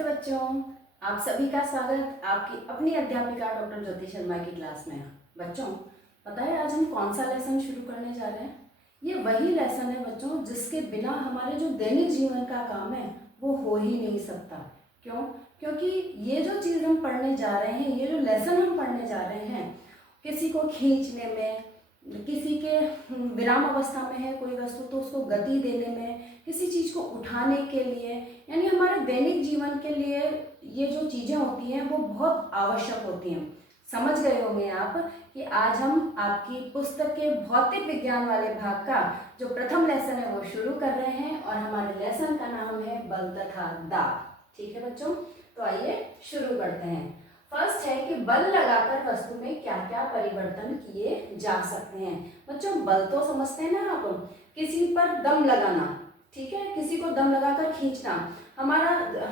नमस्ते बच्चों, आप सभी का स्वागत आपकी अपनी अध्यापिका डॉक्टर ज्योति शर्मा की क्लास में। बच्चों, पता है आज हम कौन सा लेसन शुरू करने जा रहे हैं? ये वही लेसन है बच्चों जिसके बिना हमारे जो दैनिक जीवन का काम है वो हो ही नहीं सकता। क्यों? क्योंकि ये जो चीज़ हम पढ़ने जा रहे हैं, ये जो लेसन हम पढ़ने जा रहे हैं, किसी को खींचने में, किसी के विराम अवस्था में है कोई वस्तु तो उसको गति देने में, किसी चीज़ को उठाने के लिए, यानी हमारे दैनिक जीवन के लिए ये जो चीज़ें होती हैं वो बहुत आवश्यक होती हैं। समझ गए होंगे आप कि आज हम आपकी पुस्तक के भौतिक विज्ञान वाले भाग का जो प्रथम लेसन है वो शुरू कर रहे हैं और हमारे लेसन का नाम है बल तथा दाब। ठीक है बच्चों, तो आइए शुरू करते हैं। फर्स्ट है कि बल लगाकर वस्तु में क्या क्या परिवर्तन किए जा सकते हैं। बच्चों, बल तो समझते हैं ना आप, किसी पर दम लगाना, ठीक है, किसी को दम लगाकर खींचना।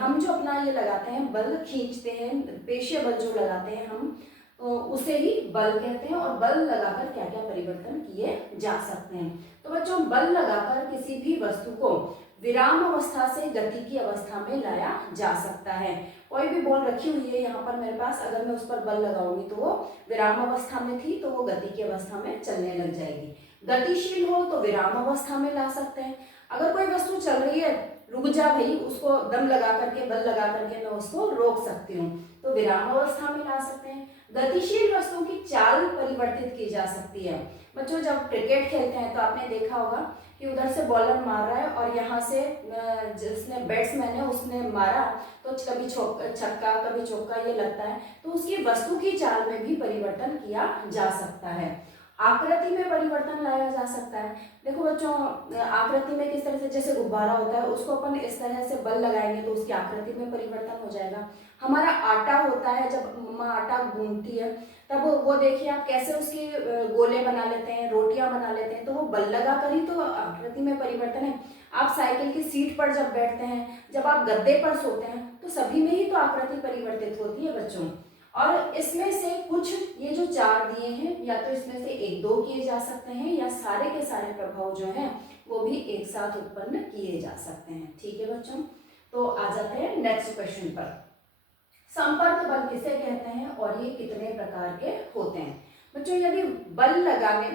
हम जो अपना ये लगाते हैं बल, खींचते हैं, पेशीय बल जो लगाते हैं हम, उसे ही बल कहते हैं। और बल लगाकर क्या क्या परिवर्तन किए जा सकते हैं। तो बच्चों, बल लगाकर किसी भी वस्तु को विराम अवस्था से गति की अवस्था में लाया जा सकता है। कोई भी बॉल रखी हुई है यहाँ पर मेरे पास, अगर मैं उस पर बल लगाऊंगी तो वो विराम अवस्था में थी तो वो गति की अवस्था में चलने लग जाएगी। गतिशील हो तो विराम अवस्था में ला सकते हैं। अगर कोई वस्तु चल रही है, रुक जा भाई, उसको दम लगा करके, बल लगा करके मैं उसको रोक सकती हूँ, तो विराम अवस्था में ला सकते हैं। गतिशील वस्तुओं की चाल परिवर्तित की जा सकती है। बच्चों, जब क्रिकेट खेलते हैं तो आपने देखा होगा कि उधर से बॉलर मार रहा है और यहाँ से जिसने बैट्समैन है उसने मारा तो कभी छक्का कभी चौका ये लगता है, तो उसकी वस्तु की चाल में भी परिवर्तन किया जा सकता है। आकृति में परिवर्तन लाया जा सकता है। देखो बच्चों, आकृति में किस तरह से, जैसे गुब्बारा होता है उसको अपन इस तरह से बल लगाएंगे तो उसकी आकृति में परिवर्तन हो जाएगा। हमारा आटा होता है, जब मम्मा आटा गूंथती है तब वो देखिए आप कैसे उसके गोले बना लेते हैं, रोटियां बना लेते हैं, तो वो बल लगा कर ही तो आकृति में परिवर्तन है। आप साइकिल की सीट पर जब बैठते हैं, जब आप गद्दे पर सोते हैं, तो सभी में ही तो आकृति परिवर्तित होती है बच्चों। और इसमें से कुछ ये जो चार दिए हैं, या तो इसमें से एक दो किए जा सकते हैं या सारे के सारे प्रभाव जो हैं वो भी एक साथ उत्पन्न किए जा सकते हैं। ठीक है बच्चों, तो आ जाते हैं नेक्स्ट क्वेश्चन पर। संपर्क बल किसे कहते हैं और ये कितने प्रकार के होते हैं? बच्चों, यदि बल लगाने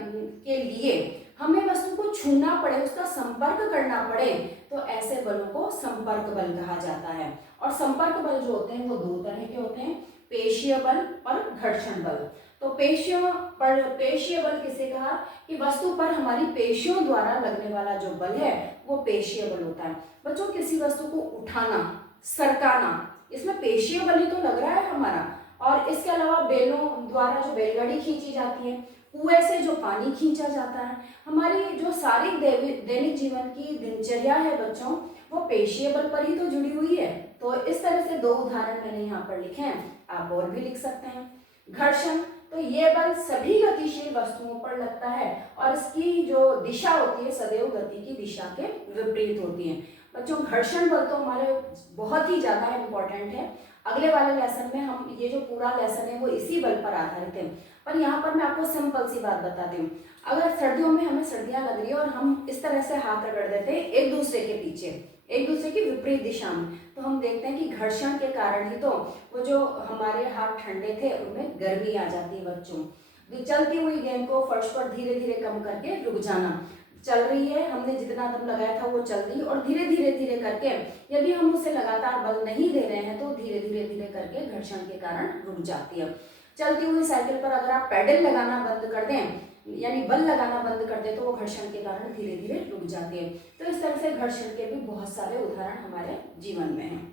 के लिए हमें वस्तु को छूना पड़े, उसका संपर्क करना पड़े, तो ऐसे बलों को संपर्क बल कहा जाता है। और संपर्क बल जो होते हैं वो दो तरह के होते हैं, पेशीय बल और घर्षण बल। तो पेशीय बल किसे कहा कि वस्तु पर हमारी पेशियों द्वारा लगने वाला जो बल है वो पेशीय बल होता है। बच्चों, किसी वस्तु को उठाना, सरकाना, इसमें पेशीय बल ही तो लग रहा है हमारा। और इसके अलावा बैलों द्वारा जो बैलगाड़ी खींची जाती है, कुएं से जो पानी खींचा जाता है, हमारी जो सारी दैनिक जीवन की दिनचर्या है बच्चों, वो पेशीय बल पर ही तो जुड़ी हुई है। तो इस तरह से दो उदाहरण मैंने यहाँ पर लिखे हैं, आप और भी लिख सकते हैं। घर्षण, तो ये बल सभी गतिशील वस्तुओं पर लगता है और इसकी जो दिशा होती है सदैव गति की दिशा के विपरीत होती है। बच्चों, घर्षण बल तो हमारे बहुत ही ज्यादा इम्पोर्टेंट है। अगले वाले लेसन में हम ये जो पूरा लेसन है वो इसी बल पर आधारित है। पर यहाँ पर मैं आपको सिंपल सी बात बताती हूँ। अगर सर्दियों में हमें सर्दियाँ लग रही है और हम इस तरह से हाथ रगड़ देते हैं एक दूसरे के पीछे, एक दूसरे की विपरीत दिशा में, तो हम देखते हैं कि घर्षण के कारण ही तो वो जो हमारे हाथ ठंडे थे उनमें गर्मी आ जाती है। बच्चों, चलती हुई गेंद को फर्श पर धीरे धीरे कम करके रुक जाना, चल रही है, हमने जितना दम लगाया था वो चल रही, और धीरे धीरे करके यदि हम उसे लगातार बल नहीं दे रहे हैं तो धीरे धीरे करके घर्षण के कारण रुक जाती है। चलती हुई साइकिल पर अगर आप पैडल लगाना बंद कर दें, यानी बल लगाना बंद कर दें, तो वो घर्षण के कारण धीरे धीरे रुक जाती है। तो इस तरह से घर्षण के भी बहुत सारे उदाहरण हमारे जीवन में हैं।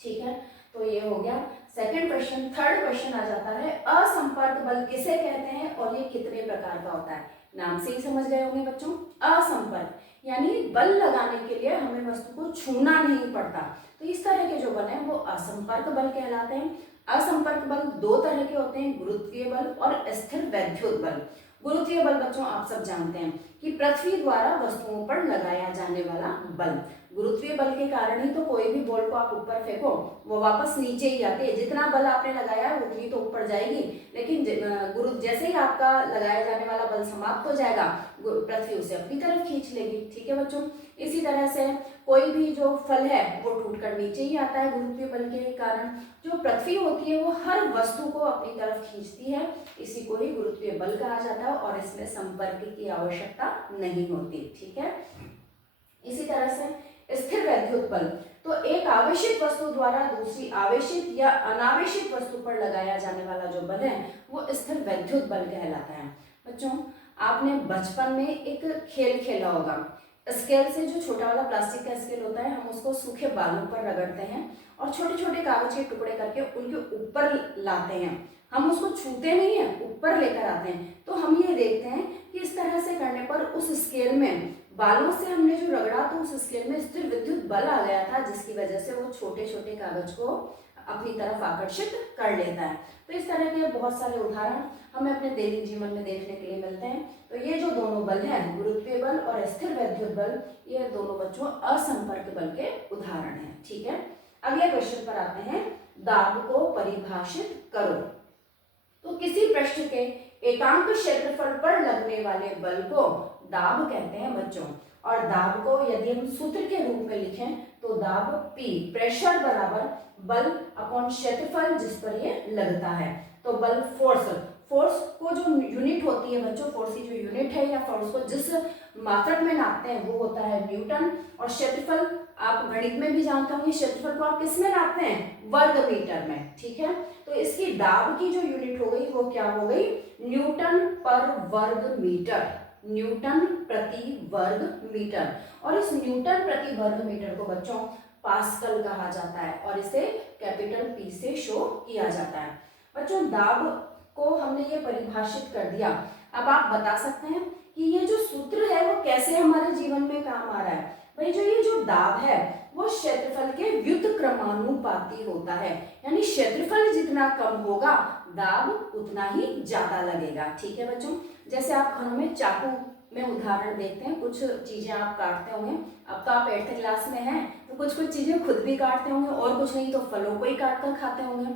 ठीक है, तो ये हो गया सेकंड क्वेश्चन। थर्ड क्वेश्चन आ जाता है, असंपर्क बल किसे कहते हैं और ये कितने प्रकार का होता है? नाम से ही समझ गए होंगे बच्चों, असंपर्क यानी बल लगाने के लिए हमें वस्तु को छूना नहीं पड़ता, तो इस तरह के जो बल हैं वो असंपर्क बल कहलाते हैं। असंपर्क बल दो तरह के होते हैं, गुरुत्वीय बल और स्थिर वैद्युत बल। गुरुत्वीय बल बच्चों आप सब जानते हैं कि पृथ्वी द्वारा वस्तुओं पर लगाया जाने वाला बल। गुरुत्वीय बल के कारण ही तो कोई भी बॉल को आप ऊपर फेंको वो वापस नीचे ही आती है, जितना बल आपने लगाया है उतनी तो ऊपर जाएगी, लेकिन जैसे ही आपका लगाया जाने वाला बल समाप्त हो जाएगा पृथ्वी उसे अपनी तरफ खींच लेगी। ठीक है बच्चों, इसी तरह से कोई भी जो फल है वो टूटकर नीचे ही आता है गुरुत्वीय बल के कारण। जो पृथ्वी होती है वो हर वस्तु को अपनी तरफ खींचती है, इसी को ही गुरुत्वीय बल कहा जाता है और इसमें संपर्क की आवश्यकता नहीं होती। ठीक है, इसी तरह से स्थिर वैद्युत बल, तो एक आवेशित वस्तु द्वारा दूसरी आवेशित या अनावेशित वस्तु पर लगाया जाने वाला जो बल है वो स्थिर वैद्युत बल कहलाता है। बच्चों, आपने बचपन में एक खेल खेला होगा, स्केल से, जो छोटा वाला प्लास्टिक का स्केल होता है, हम उसको सूखे बालों पर रगड़ते हैं और छोटे छोटे कागज के टुकड़े करके उनके ऊपर लाते हैं। हम उसको छूते नहीं है, ऊपर लेकर आते हैं। तो हम ये देखते हैं कि इस तरह से करने पर उस स्केल में बालों से हमने जो रगड़ा तो उस स्केल में स्थिर विद्युत बल आ गया था, जिसकी वजह से वो छोटे छोटे कागज को अपनी तरफ आकर्षित कर लेता है। तो इस तरह के बहुत सारे उदाहरण हमें अपने दैनिक जीवन में देखने के लिए मिलते हैं। तो ये जो दोनों बल हैं, गुरुत्वीय बल और स्थिर वैद्युत बल, ये दोनों बच्चों असंपर्क बल के उदाहरण हैं। ठीक है, अगले क्वेश्चन पर आते हैं, दाब को परिभाषित करो। तो किसी पृष्ठ के एकांक क्षेत्रफल पर लगने वाले बल को दाब कहते हैं बच्चों। और दाब को यदि हम सूत्र के रूप में लिखें तो दाब P, प्रेशर बराबर बल अपॉन क्षेत्रफल जिस पर ये लगता है। तो बल फोर्स को जो यूनिट होती है बच्चों, फोर्स की जो यूनिट है या फोर्स को जिस मात्रक में नापते हैं वो होता है न्यूटन। और क्षेत्रफल आप गणित में भी जानते होंगे, क्षेत्रफल को आप किस में नापते हैं, वर्ग मीटर में। ठीक है, तो इसकी दाब की जो यूनिट हो गई वो क्या हो गई, न्यूटन पर वर्ग मीटर, न्यूटन प्रति वर्ग मीटर। और इस न्यूटन प्रति वर्ग मीटर को बच्चों पास्कल कहा जाता है और इसे कैपिटल P से शो किया जाता है। बच्चों, दाब को हमने ये परिभाषित कर दिया। अब आप बता सकते हैं कि ये जो सूत्र है वो कैसे हमारे जीवन में काम आ रहा है। भाई, ये जो दाब है वो क्षेत्रफल के व्युत्क्रमानुपाती होता है, यानी क्षेत्रफल जितना कम होगा दाब उतना ही ज्यादा लगेगा। ठीक है बच्चों, जैसे आप घरों में चाकू में उदाहरण देखते हैं, कुछ चीजें आप काटते होंगे। अब तो आप 8th क्लास में हैं तो कुछ कुछ चीजें खुद भी काटते होंगे और कुछ नहीं तो फलों को ही काट कर खाते होंगे।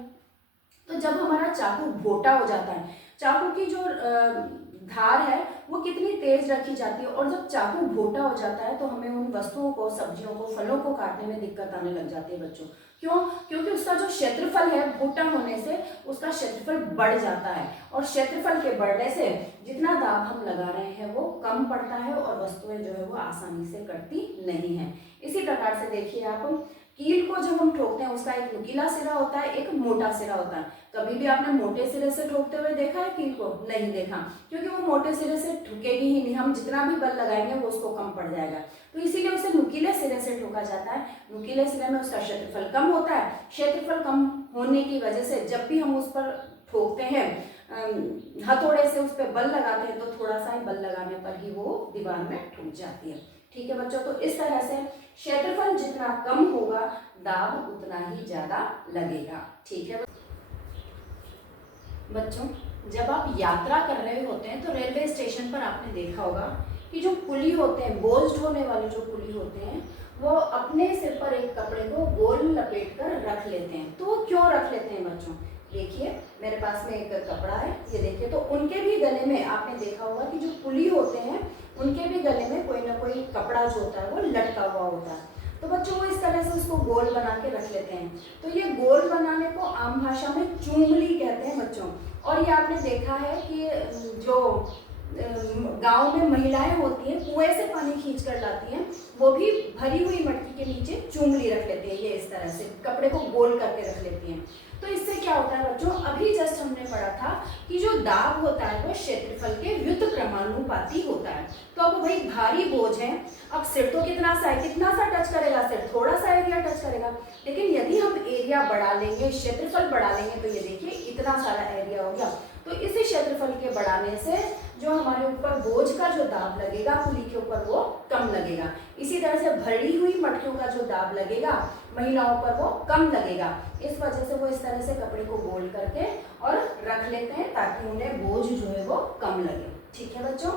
तो जब हमारा चाकू भोटा हो जाता है, चाकू की जो धार है वो कितनी तेज रखी जाती है, और जब चाकू भोटा हो जाता है तो हमें उन वस्तुओं को, सब्जियों को, फलों को काटने में दिक्कत आने लग जाती है बच्चों। क्यों? क्योंकि उसका जो क्षेत्रफल है भोटा होने से उसका क्षेत्रफल बढ़ जाता है, और क्षेत्रफल के बढ़ने से जितना दाब हम लगा रहे हैं वो कम पड़ता है और वस्तुएं जो है वो आसानी से कटती नहीं है। इसी प्रकार से देखिए आप, कील को जब हम ठोकते हैं उसका एक नुकीला सिरा होता है, एक मोटा सिरा होता है। कभी भी आपने मोटे सिरे से ठोकते हुए देखा है कील को? नहीं देखा, क्योंकि वो मोटे सिरे से ठुकेगी ही नहीं, हम जितना भी बल लगाएंगे वो उसको कम पड़ जाएगा। तो इसीलिए उसे नुकीले सिरे से ठोका जाता है। नुकीले सिरे में उसका क्षेत्रफल कम होता है। क्षेत्रफल कम होने की वजह से जब भी हम उस पर ठोकते हैं, हथौड़े से उस पर बल लगाते हैं, तो थोड़ा सा बल लगाने पर ही वो दीवार में ठुक जाती है। ठीक है बच्चों, तो इस तरह से क्षेत्रफल जितना कम होगा दाब उतना ही ज्यादा लगेगा। ठीक है बच्चों, जब आप यात्रा कर रहे होते हैं तो रेलवे स्टेशन पर आपने देखा होगा कि जो कुली होते हैं, बोझ ढोने वाले जो कुली होते हैं, वो अपने सिर पर एक कपड़े को गोल लपेट कर रख लेते हैं। तो वो क्यों रख लेते हैं बच्चों? देखिए मेरे पास में एक कपड़ा है, ये देखिए, तो उनके भी गले में आपने देखा होगा कि जो कुली होते हैं उनके भी गले में कोई ना कोई कपड़ा जो होता है वो लटका हुआ होता है। तो बच्चों वो इस तरह से उसको गोल बना के रख लेते हैं। तो ये गोल बनाने को आम भाषा में चुंगली कहते हैं बच्चों। और ये आपने देखा है कि जो गांव में महिलाएं होती हैं कुएं से पानी खींच कर लाती हैं, वो भी भरी हुई मटकी के नीचे चुंगली रख लेती है, ये इस तरह से कपड़े को गोल करके रख लेती हैं। तो इससे क्या होता है बच्चों, अभी जस्ट हमने पढ़ा था कि जो दाब होता है वो क्षेत्रफल के व्युत्क्रमानुपाती होता है। तो अब भाई भारी बोझ है, अब सिर तो कितना सा है, कितना सा टच करेगा, सिर थोड़ा सा एरिया टच करेगा। लेकिन यदि हम एरिया बढ़ा लेंगे, क्षेत्रफल बढ़ा लेंगे, तो ये देखिए इतना सारा एरिया हो गया। तो इस क्षेत्रफल के बढ़ाने से जो हमारे ऊपर बोझ का जो दाब लगेगा कुली के ऊपर वो कम लगेगा। इसी तरह से भरी हुई मटकियों का जो दाब लगेगा महिलाओं पर वो कम लगेगा। इस वजह से वो इस तरह से कपड़े को गोल करके और रख लेते हैं ताकि उन्हें बोझ जो है वो कम लगे। ठीक है बच्चों,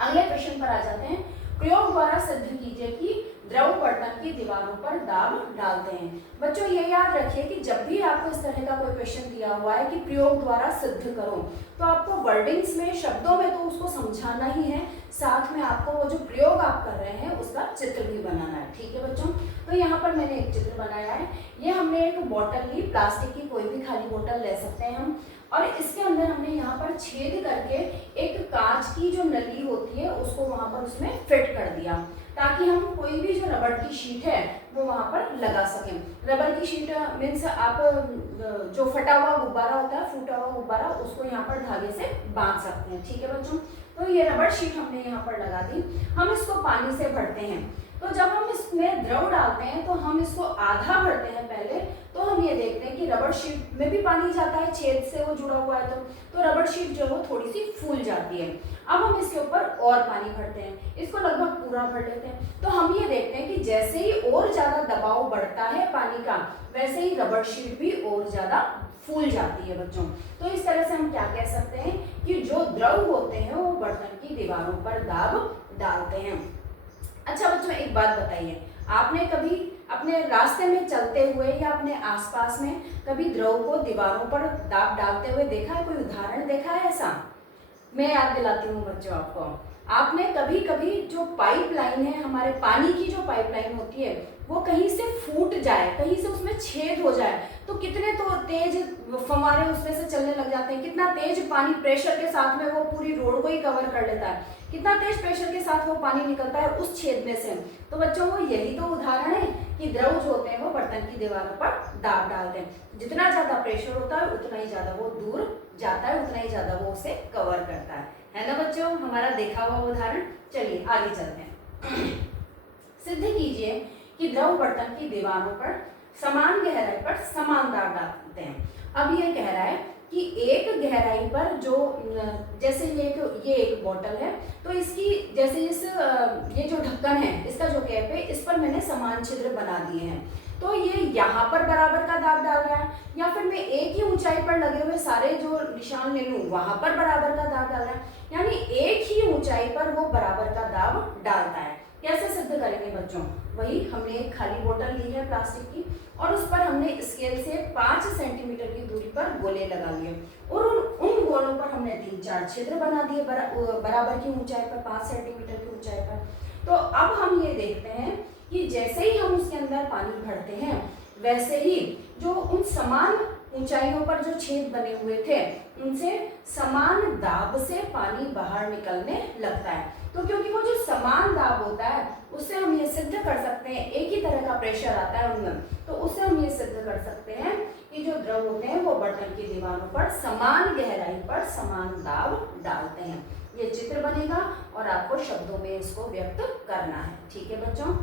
अगले प्रश्न पर आ जाते हैं। प्रयोग द्वारा सिद्ध कीजिए कि द्रव बर्तन की दीवारों पर दाब डालते हैं। बच्चों ये याद रखिए कि जब भी आपको इस तरह का कोई क्वेश्चन दिया हुआ है कि प्रयोग द्वारा सिद्ध करो, तो आपको वर्डिंग्स में, शब्दों में तो उसको समझाना ही है, साथ में आपको वो जो प्रयोग आप कर रहे हैं उसका चित्र भी बनाना है। ठीक है बच्चों, तो यहाँ पर मैंने एक चित्र बनाया है। ये हमने एक बोतल ली, प्लास्टिक की कोई भी खाली बोतल ले सकते हैं हम, और इसके अंदर हमने यहाँ पर छेद करके एक कांच की जो नली होती है उसको वहां पर उसमें फिट कर दिया, ताकि हम कोई भी जो रबड़ की शीट है वो वहां पर लगा सकें। रबड़ की शीट मीन्स आप जो फटा हुआ गुब्बारा होता है, फूटा हुआ गुब्बारा, उसको यहाँ पर धागे से बांध सकते हैं। ठीक है बच्चों, तो ये रबड़ शीट हमने यहाँ पर लगा दी। हम इसको पानी से भरते हैं, तो जब हम इसमें द्रव डालते हैं तो हम इसको आधा भरते हैं पहले, तो हम ये देखते हैं कि रबड़ शीट में भी पानी जाता है, छेद से वो जुड़ा हुआ है, तो रबड़ शीट जो है वो थोड़ी सी फूल जाती है। अब हम इसके ऊपर और पानी भरते हैं, इसको लगभग पूरा भर लेते हैं, तो हम ये देखते हैं कि जैसे ही और ज्यादा दबाव बढ़ता है पानी का, वैसे ही रबड़ शीट भी और ज्यादा फूल जाती है बच्चों। तो इस तरह से हम क्या कह सकते हैं कि जो द्रव होते हैं वो बर्तन की दीवारों पर दाब डालते हैं। अच्छा बच्चों, एक बात बताइए, आपने कभी अपने रास्ते में चलते हुए या अपने आसपास में कभी द्रव को दीवारों पर दाब डालते हुए देखा है? कोई उदाहरण देखा है ऐसा? मैं याद दिलाती हूँ बच्चों आपको, आपने कभी कभी जो पाइपलाइन है, हमारे पानी की जो पाइपलाइन होती है, वो कहीं से फूट जाए, कहीं से उसमें छेद हो जाए, तो कितने तो तेज फव्वारे उसमें से चलने लग जाते हैं, कितना तेज पानी प्रेशर के साथ में वो पूरी रोड को ही कवर कर लेता है, कितना तेज प्रेशर के साथ वो पानी निकलता है उस छेद में से। तो बच्चों वो यही तो उदाहरण है कि द्रव जो होते हैं वो बर्तन की दीवारों पर दाब डालते हैं। जितना ज्यादा प्रेशर होता है उतना ही ज्यादा वो दूर जाता है, उतना ही ज्यादा वो उसे कवर करता है ना बच्चों, हमारा देखा हुआ उदाहरण। चलिए आगे चलते हैं। सिद्ध कीजिए कि द्रव बर्तन की दीवारों पर समान गहराई पर समान दाब डालते हैं। अब ये कह रहा है कि एक गहराई पर जो, जैसे ये एक बोतल है, तो इसकी जैसे ये जो ढक्कन है, इसका जो कैप है, इस पर मैंने समान छिद्र बना दिए हैं, तो ये यहाँ पर बराबर का दाब डाल रहा है, या फिर मैं एक ही ऊंचाई पर लगे हुए सारे जो निशान ले लूं वहां पर बराबर का दाब डाल रहा है, यानी एक ही ऊंचाई पर वो बराबर का दाब डालता है। कैसे सिद्ध करेंगे बच्चों? वही, हमने एक खाली बोतल ली है प्लास्टिक की, और उस पर हमने स्केल से 5 सेंटीमीटर की दूरी पर गोले लगा लिए, और उन गोलों पर हमने 3-4 छिद्र बना दिए बराबर की ऊंचाई पर, 5 सेंटीमीटर की ऊंचाई पर। तो अब हम ये देखते हैं कि जैसे ही हम उसके अंदर पानी भरते हैं, वैसे ही जो उन समान ऊंचाइयों पर जो छेद बने हुए थे, उनसे समान दाब से पानी बाहर निकलने लगता है। तो क्योंकि वो जो समान दाब होता है, उससे हम ये सिद्ध कर सकते हैं, एक ही तरह का प्रेशर आता है उनमें, तो उससे हम ये सिद्ध कर सकते हैं कि जो द्रव होते हैं वो बर्तन की दीवारों पर समान गहराई पर समान दाब डालते हैं। ये चित्र बनेगा और आपको शब्दों में इसको व्यक्त करना है। ठीक है बच्चों,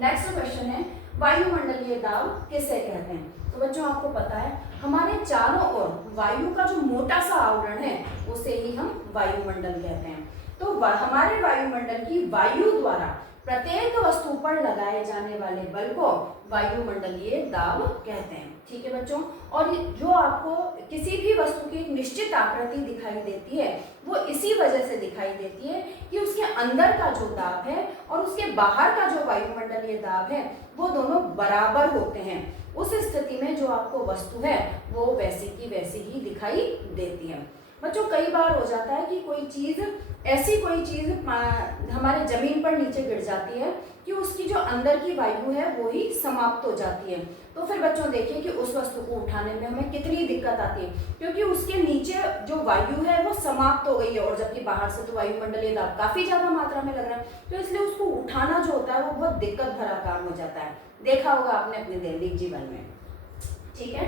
नेक्स्ट क्वेश्चन है, वायुमंडलीय दाब किसे कहते हैं? तो बच्चों आपको पता है, हमारे चारों ओर वायु का जो मोटा सा आवरण है उसे ही हम वायुमंडल कहते हैं। तो हमारे वायुमंडल की वायु द्वारा प्रत्येक वस्तु पर लगाए जाने वाले बल को वायुमंडलीय दाब कहते हैं। ठीक है बच्चों, और जो आपको किसी भी वस्तु की एक निश्चित आकृति दिखाई देती है, वो इसी वजह से दिखाई देती है कि उसके अंदर का जो दाब है और उसके बाहर का जो वायुमंडलीय दाब है, वो दोनों बराबर होते हैं। उस स्थिति में जो आपको वस्तु है वो वैसी की वैसी ही दिखाई देती है। बच्चों कई बार हो जाता है कि कोई चीज हमारे जमीन पर नीचे गिर जाती है कि उसकी जो अंदर की वायु है वो ही समाप्त हो जाती है, तो फिर बच्चों देखिए कि उस वस्तु को उठाने में हमें कितनी दिक्कत आती है, क्योंकि उसके नीचे जो वायु है वो समाप्त हो गई है, और जबकि बाहर से तो वायुमंडलीय दाब काफी ज्यादा मात्रा में लग रहा है, तो इसलिए उसको उठाना जो होता है वो बहुत दिक्कत भरा काम हो जाता है। देखा होगा आपने अपने दैनिक जीवन में। ठीक है,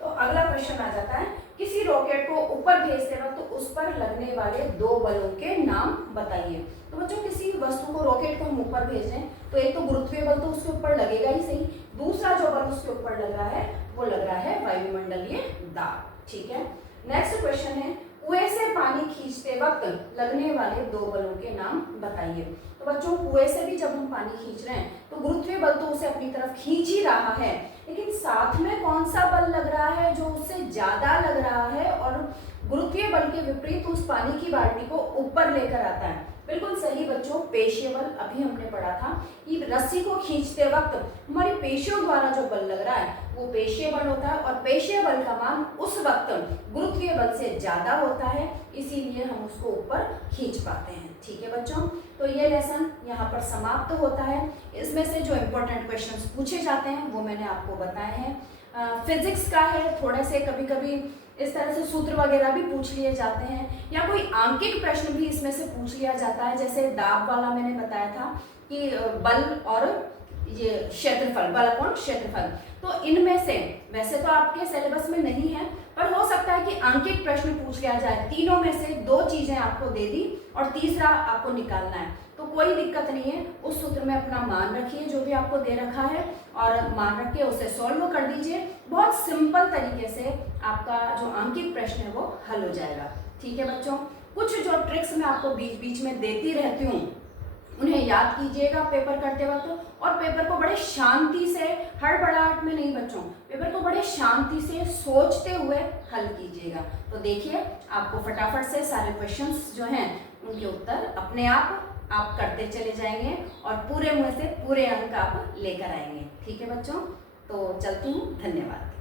तो अगला क्वेश्चन आ जाता है, किसी रॉकेट को ऊपर भेजते वक्त तो उस पर लगने वाले 2 बलों के नाम बताइए। तो बच्चों किसी वस्तु को, रॉकेट को हम ऊपर भेज रहे हैं, तो एक तो गुरुत्वीय बल तो उसके ऊपर लगेगा ही सही, दूसरा जो बल उसके ऊपर लग रहा है वो लग रहा है वायुमंडलीय दाब। ठीक है, नेक्स्ट क्वेश्चन है, कुएं से पानी खींचते वक्त लगने वाले 2 बलों के नाम बताइए। तो बच्चों कुएं से भी जब हम पानी खींच रहे हैं तो गुरुत्वीय बल तो उसे अपनी तरफ खींच ही रहा है, लेकिन साथ में कौन सा बल लग रहा है जो उससे ज्यादा लग रहा है और गुरुत्वीय बल के विपरीत उस पानी की बाल्टी को ऊपर लेकर आता है। बिल्कुल सही बच्चों, पेशीय बल अभी हमने पढ़ा था कि रस्सी को खींचते वक्त हमारी पेशियों द्वारा जो बल लग रहा है वो पेशीय बल होता है, और पेशीय बल का मान उस वक्त गुरुत्वीय बल से ज्यादा होता है, इसीलिए हम उसको ऊपर खींच पाते हैं। ठीक है बच्चों, तो ये लेसन यहाँ पर समाप्त होता है। इसमें से जो इम्पोर्टेंट क्वेश्चंस पूछे जाते हैं वो मैंने आपको बताए हैं। फिजिक्स का है, थोड़े से कभी कभी इस तरह से सूत्र वगैरह भी पूछ लिए जाते हैं, या कोई आंकिक प्रश्न भी इसमें से पूछ लिया जाता है, जैसे दाब वाला मैंने बताया था कि बल और ये क्षेत्रफल, बल अपॉन क्षेत्रफल। तो इनमें से वैसे तो आपके सिलेबस में नहीं है, पर हो सकता है कि आंकिक प्रश्न पूछ लिया जाए। तीनों में से दो चीजें आपको दे दी और तीसरा आपको निकालना है, तो कोई दिक्कत नहीं है। उस सूत्र में अपना मान रखिए जो भी आपको दे रखा है, और मान रख के उसे सॉल्व कर दीजिए। बहुत सिंपल तरीके से आपका जो आंकिक प्रश्न है वो हल हो जाएगा। ठीक है बच्चों, कुछ जो ट्रिक्स मैं आपको बीच बीच में देती रहती हूँ उन्हें याद कीजिएगा पेपर करते वक्त, और पेपर को बड़े शांति से, हड़बड़ाहट में नहीं बच्चों, पेपर को बड़े शांति से सोचते हुए हल कीजिएगा। तो देखिए आपको फटाफट से सारे क्वेश्चंस जो हैं उनके उत्तर अपने आप करते चले जाएंगे, और पूरे मुंह से पूरे अंक आप लेकर आएंगे। ठीक है बच्चों, तो चलती हूँ, धन्यवाद।